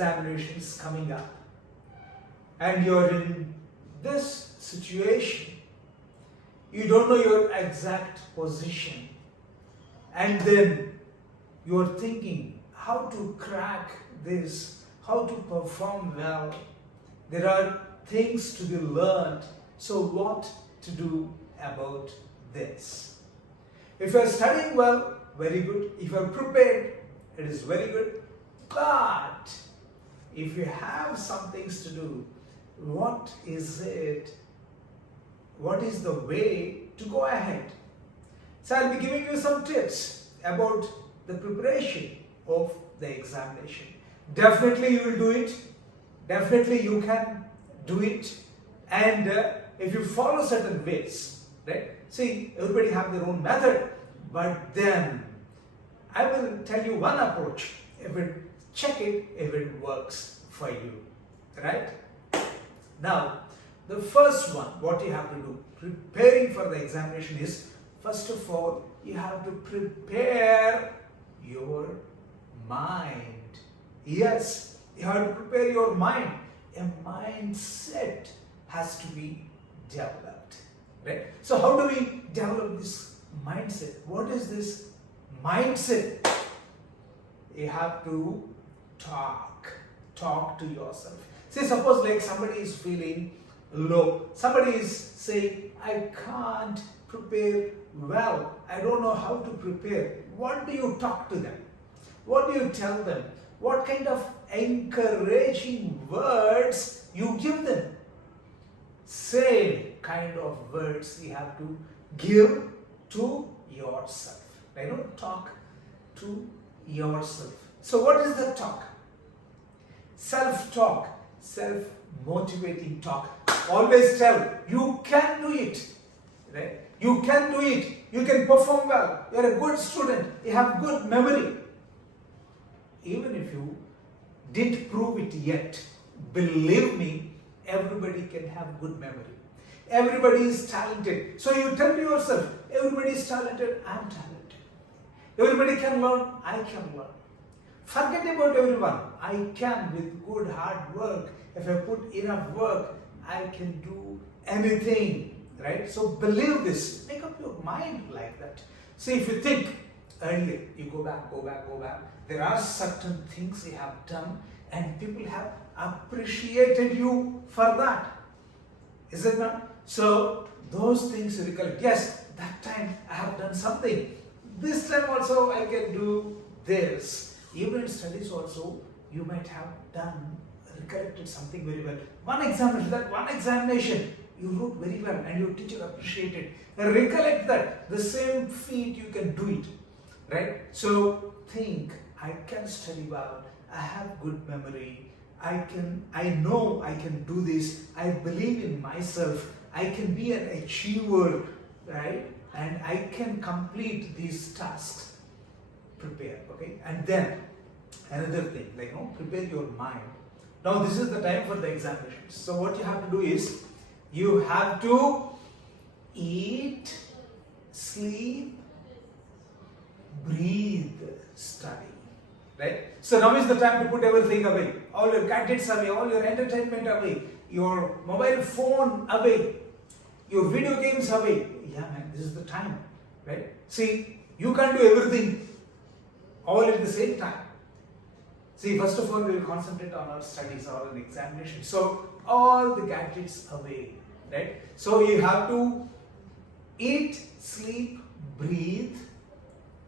examinations coming up and you're in this situation, you don't know your exact position, and then you're thinking how to crack this, how to perform well. There are things to be learned, so what to do about this? If you're studying well, very good. If you're prepared, it is very good. But if you have some things to do, what is it? What is the way to go ahead? So I'll be giving you some tips about the preparation of the examination. Definitely you will do it. Definitely you can do it. And if you follow certain ways, right? See, everybody have their own method, but then I will tell you one approach. Check it if it works for you, right? Now, the first one, what you have to do, preparing for the examination is, first of all, you have to prepare your mind. Yes, you have to prepare your mind. A mindset has to be developed, right? So how do we develop this mindset? What is this mindset? You have to talk to yourself. Say, suppose like somebody is feeling low. Somebody is saying, I can't prepare well. I don't know how to prepare. What do you talk to them? What do you tell them? What kind of encouraging words you give them? Same kind of words you have to give to yourself. Talk to yourself. So what is the talk? Self-talk, self-motivating talk. Always tell, you can do it. Right? You can do it. You can perform well. You are a good student. You have good memory. Even if you didn't prove it yet, believe me, everybody can have good memory. Everybody is talented. So you tell yourself, everybody is talented, I am talented. Everybody can learn, I can learn. Forget about everyone. I can, with good hard work, if I put enough work, I can do anything, right? So believe this. Make up your mind like that. See, if you think earlier, you go back. There are certain things you have done and people have appreciated you for that. Is it not? So those things you recollect. Yes, that time I have done something. This time also I can do this. Even in studies also, you might have recollected something very well. One examination, you wrote very well and your teacher appreciated. Recollect that. The same feat you can do it. Right? So think, I can study well, I have good memory, I know I can do this, I believe in myself, I can be an achiever, right? And I can complete these tasks. Prepare, okay? And then another thing, prepare your mind. Now this is the time for the examinations. So what you have to do is, you have to eat, sleep, breathe, study. Right? So now is the time to put everything away. All your gadgets away, all your entertainment away, your mobile phone away, your video games away. Yeah, man, this is the time. Right? See, you can't do everything all at the same time. See, first of all, we will concentrate on our studies or an examination. So, all the gadgets away. Right? So, you have to eat, sleep, breathe,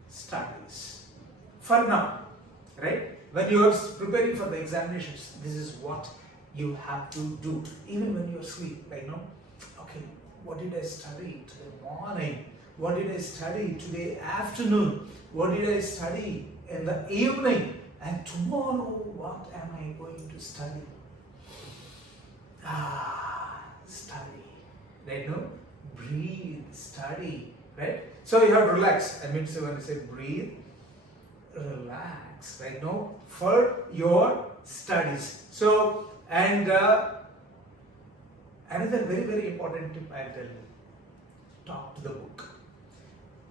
studies. For now. Right? When you are preparing for the examinations, this is what you have to do. Even when you are asleep, okay, what did I study today morning? What did I study today afternoon? What did I study in the evening? And tomorrow, what am I going to study? Study. Right? No? Breathe, study. Right? So you have to relax. I mean, so when I say breathe, relax, right? No, for your studies. So, and another very, very important tip I'll tell you. Talk to the book.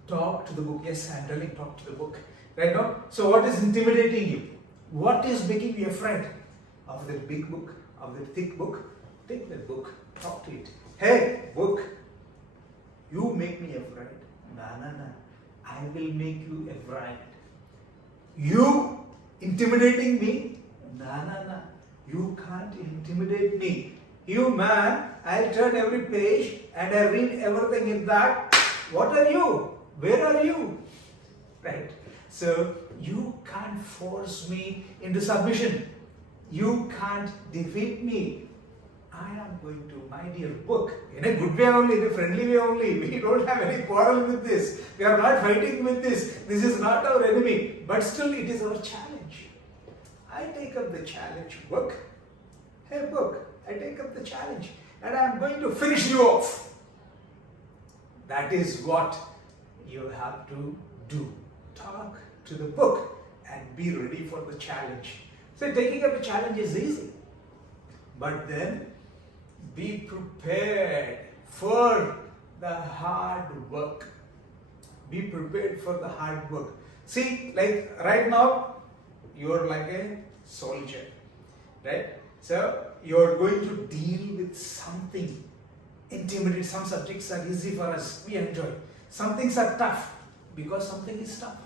Talk to the book. Yes, I'm telling talk to the book. Right now? So what is intimidating you? What is making you afraid? of that big book, of that thick book. Take that book, talk to it. Hey, book, you make me afraid. No. I will make you afraid. You intimidating me? No. You can't intimidate me. You man, I'll turn every page and I read everything in that. What are you? Where are you? Right? So, you can't force me into submission. You can't defeat me. I am going to, my dear book, in a good way only, in a friendly way only. We don't have any quarrel with this. We are not fighting with this. This is not our enemy. But still, it is our challenge. I take up the challenge, book. Hey, book, I take up the challenge. And I am going to finish you off. That is what you have to do. Talk to the book and be ready for the challenge. So taking up a challenge is easy. But then be prepared for the hard work. Be prepared for the hard work. See, like right now, you are like a soldier. Right? So you are going to deal with something intimidating. Some subjects are easy for us. We enjoy. Some things are tough because something is tough.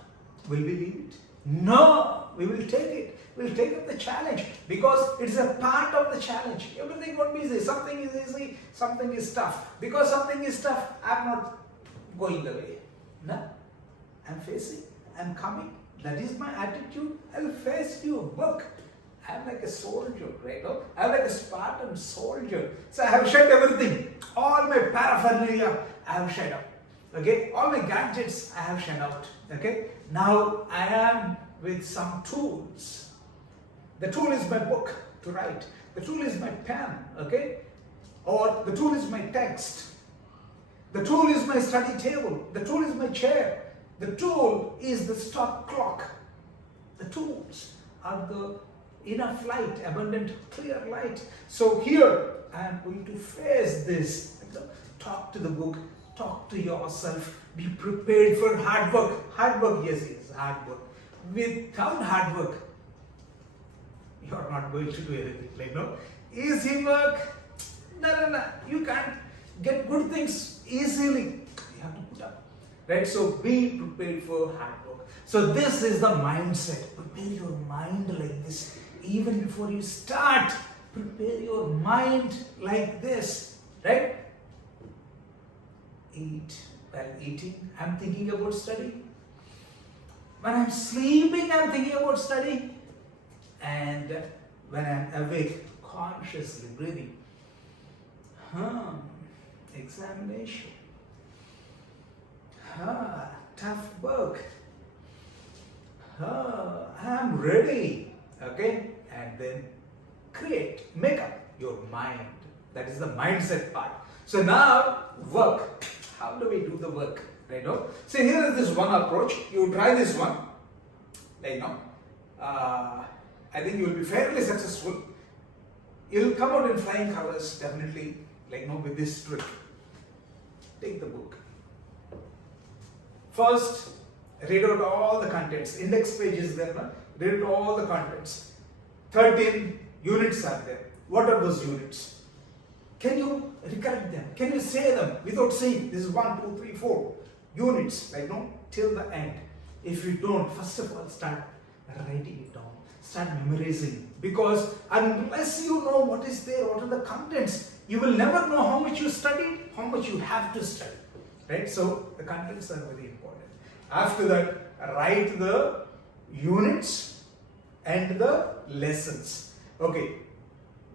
Will we leave it? No, we will take it. We'll take up the challenge because it's a part of the challenge. Everything won't be easy. Something is easy, something is tough. Because something is tough, I'm not going away. No, I'm facing, I'm coming. That is my attitude. I'll face you. Look, I'm like a soldier, right? I'm like a Spartan soldier. So I have shed everything. All my paraphernalia, I have shed out. Okay, all my gadgets I have shed out. Okay, now I am with some tools. The tool is my book to write. The tool is my pen. Okay, or the tool is my text. The tool is my study table. The tool is my chair. The tool is the stop clock. The tools are the enough light, abundant, clear light. So here I am going to face this. Talk to the book. Talk to yourself. Be prepared for hard work. Hard work, yes, hard work. Without hard work, you are not going to do anything. Like, no, easy work. No. You can't get good things easily. You have to put up. Right? So be prepared for hard work. So this is the mindset. Prepare your mind like this. Even before you start, prepare your mind like this. Right? Eat. While eating, I'm thinking about study. When I'm sleeping, I'm thinking about study. And when I'm awake, consciously breathing. Examination. Tough work. I'm ready. Okay? And then make up your mind. That is the mindset part. So now, work. How do we do the work? Right now? So here is this one approach. You try this one. Like now. I think you will be fairly successful. You will come out in flying colors, definitely. Like now with this trick. Take the book. First, read out all the contents. Index page is there. No? Read out all the contents. 13 units are there. What are those units? Can you recollect them? Can you say them without saying this is 1, 2, 3, 4 units, like no, till the end? If you don't, first of all, start writing it down. Start memorizing. Because unless you know what is there, what are the contents, you will never know how much you studied, how much you have to study. Right? So the contents are very important. After that, write the units and the lessons. Okay.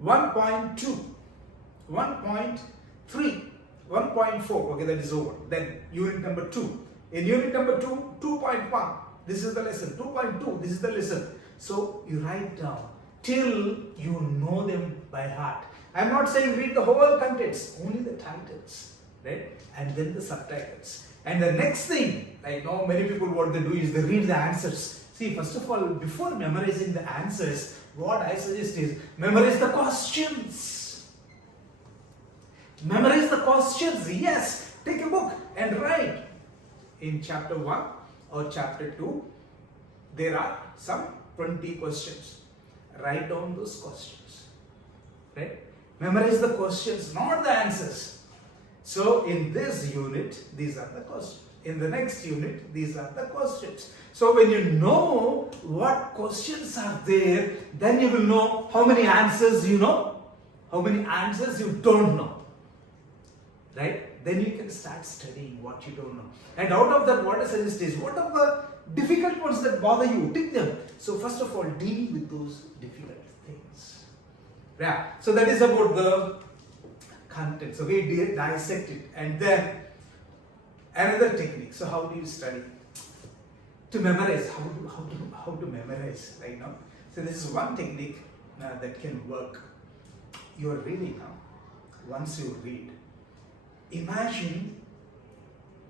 1.2. 1.3, 1.4, okay, that is over. Then unit number 2. In unit number 2, 2.1, this is the lesson. 2.2, this is the lesson. So you write down till you know them by heart. I am not saying read the whole contents, only the titles, right? And then the subtitles. And the next thing, like now many people what they do is they read the answers. See, first of all, before memorizing the answers, what I suggest is memorize the questions. Memorize the questions. Yes, take a book and write. In chapter 1 or chapter 2, there are some 20 questions. Write down those questions. Right? Memorize the questions, not the answers. So in this unit, these are the questions. In the next unit, these are the questions. So when you know what questions are there, then you will know how many answers you know, how many answers you don't know. Right? Then you can start studying what you don't know. And out of that, what I suggest is, what are the difficult ones that bother you? Pick them. So first of all, deal with those difficult things. Yeah. So that is about the content. So we dissect it. And then another technique. So how do you study? To memorize. How to memorize, right now? So this is one technique that can work. You are reading now. Once you read, imagine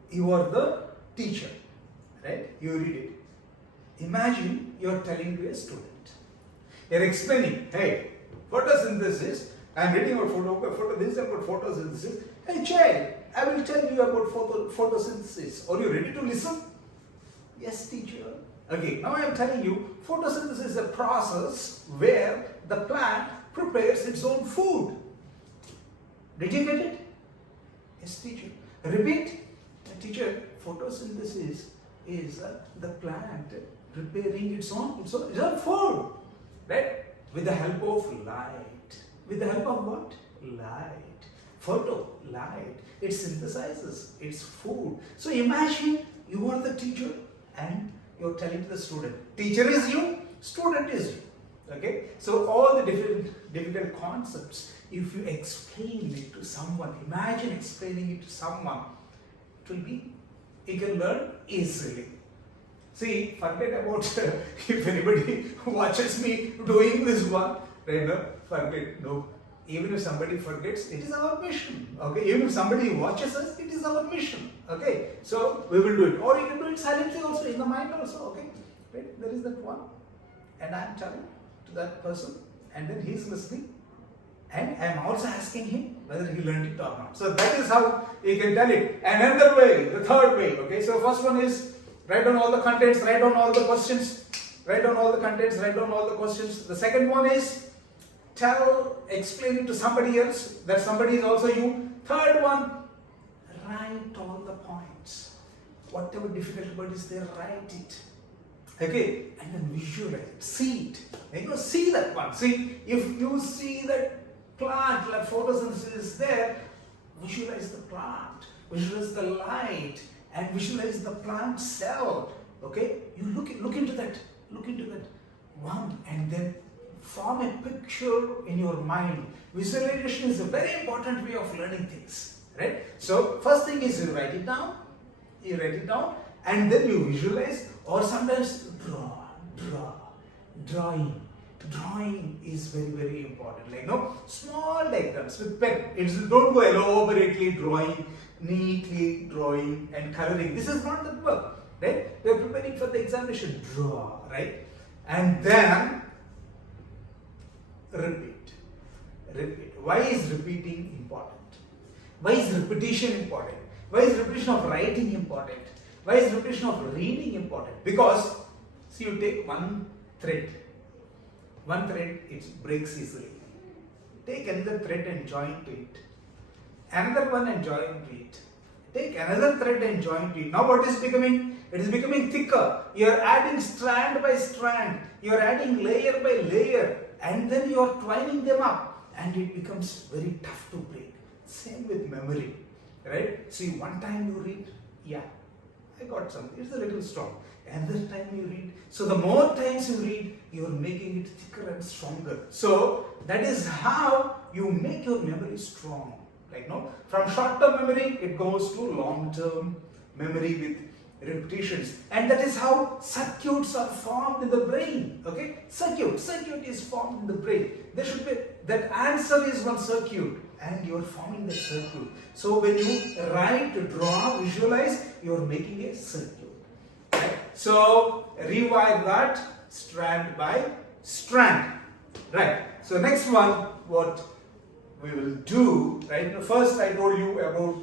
you are the teacher, right? You read it. Imagine you are telling to a student. You are explaining, hey, photosynthesis, I am reading about this about photosynthesis. Hey child, I will tell you about photosynthesis. Are you ready to listen? Yes, teacher. Okay, now I am telling you, photosynthesis is a process where the plant prepares its own food. Did you get it? Yes, teacher. Repeat. Teacher, photosynthesis is the plant preparing its own food. Right? With the help of light. With the help of what? Light. Photo, light. It synthesizes its food. So imagine you are the teacher and you're telling the student. Teacher is you, student is you. Okay? So all the difficult concepts, if you explain it to someone, imagine explaining it to someone, it will be, you can learn easily. See, forget about if anybody watches me doing this one, right? No, forget, no. Even if somebody forgets, it is our mission. Okay, even if somebody watches us, it is our mission. Okay, so we will do it. Or you can do it silently also, in the mind also. Okay, right? There is that one, and I am telling to that person, and then he is listening, and I am also asking him whether he learned it or not. So that is how you can tell it. Another way, the third way. Okay, so first one is write down all the contents, write down all the questions, write down all the contents, write down all the questions. The second one is explain it to somebody else, that somebody is also you. Third one, write all the points. Whatever difficult word is there, write it. Okay, and then visualize it, see it. Then you see that one. See, if you see that plant, like photosynthesis is there, visualize the plant, visualize the light, and visualize the plant cell. Okay, you look into that one, and then form a picture in your mind. Visualization is a very important way of learning things, right? So first thing is you write it down, and then you visualize, or sometimes drawing is very, very important. Like, no, small diagrams with pen. Don't go elaborately drawing, neatly drawing and coloring. This is not the work, right? You are preparing for the examination. Draw, right? And then repeat. Why is repeating important? Why is repetition important? Why is repetition of writing important? Why is repetition of reading important? Because, see, you take one thread, it breaks easily. Take another thread and join to it. Another one and join to it. Take another thread and join to it. Now what is becoming? It is becoming thicker. You are adding strand by strand. You are adding layer by layer. And then you are twining them up. And it becomes very tough to break. Same with memory. Right? See, one time you read, yeah, I got something. It's a little strong. Another time you read. So the more times you read, you are making it thicker and stronger. So that is how you make your memory strong. Like, no, from short-term memory, it goes to long-term memory with repetitions. And that is how circuits are formed in the brain. Okay? Circuit is formed in the brain. There should be, that answer is one circuit, and you are forming the circuit. So when you write, draw, visualize, you are making a circuit. Right? So rewire that strand by strand. Right? So next one, what we will do, right? First I told you about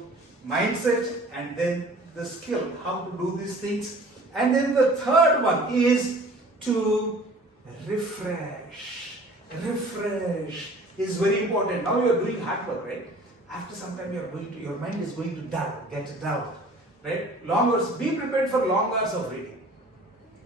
mindset, and then the skill, how to do these things. And then the third one is to refresh. refresh is very important. Now you are doing hard work, right? After some time your mind is going to get dull, right? Long hours, be prepared for long hours of reading.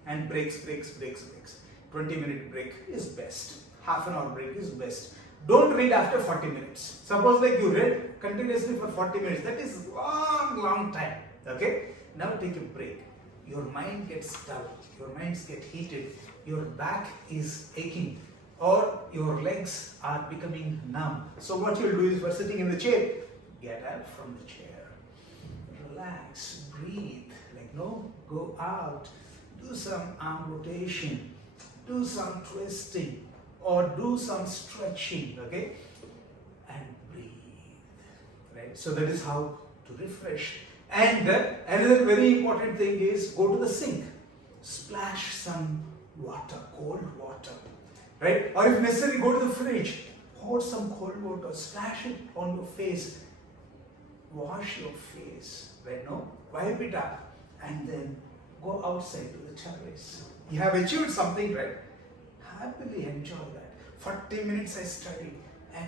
And breaks. 20-minute break is best. Half an hour break is best. Don't read after 40 minutes. Suppose like you read continuously for 40 minutes. That is long time. Okay? Now take a break. Your mind gets dull. Your minds get heated. Your back is aching. Or your legs are becoming numb. So what you'll do is, for sitting in the chair, get up from the chair. Relax. Breathe. Go out. Do some arm rotation. Do some twisting. Or do some stretching, okay? And breathe, right? So that is how to refresh. And another very important thing is, go to the sink, splash some water, cold water, right? Or if necessary, go to the fridge, pour some cold water, splash it on your face, wash your face, right? No, wipe it up, and then go outside to the terrace. You have achieved something, right? Happily enjoy that. 40 minutes I studied.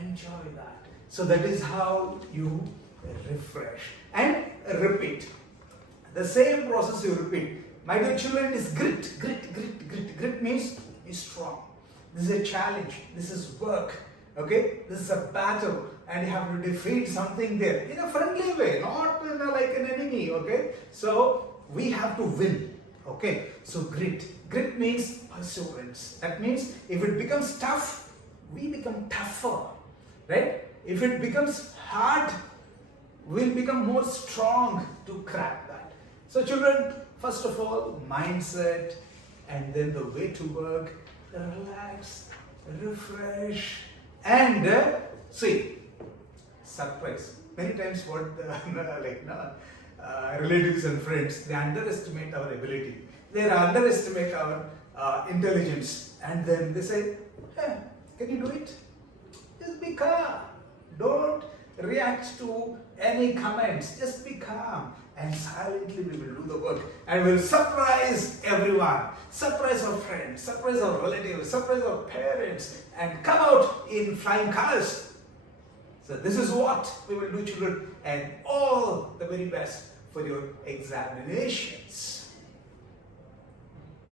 Enjoy that. So that is how you refresh. And repeat. The same process you repeat. My dear children, is grit. Grit means be strong. This is a challenge. This is work. Okay? This is a battle. And you have to defeat something there. In a friendly way. Not like an enemy. Okay? So we have to win. Okay, so grit. Grit means perseverance. That means if it becomes tough, we become tougher, right? If it becomes hard, we'll become more strong to crack that. So children, first of all, mindset, and then the way to work, relax, refresh, and see, surprise. Many times what relatives and friends, they underestimate our ability. They underestimate our intelligence. And then they say, hey, can you do it? Just be calm. Don't react to any comments. Just be calm. And silently we will do the work. And we'll surprise everyone. Surprise our friends. Surprise our relatives. Surprise our parents. And come out in flying colors. So this is what we will do, children. And all the very best for your examinations.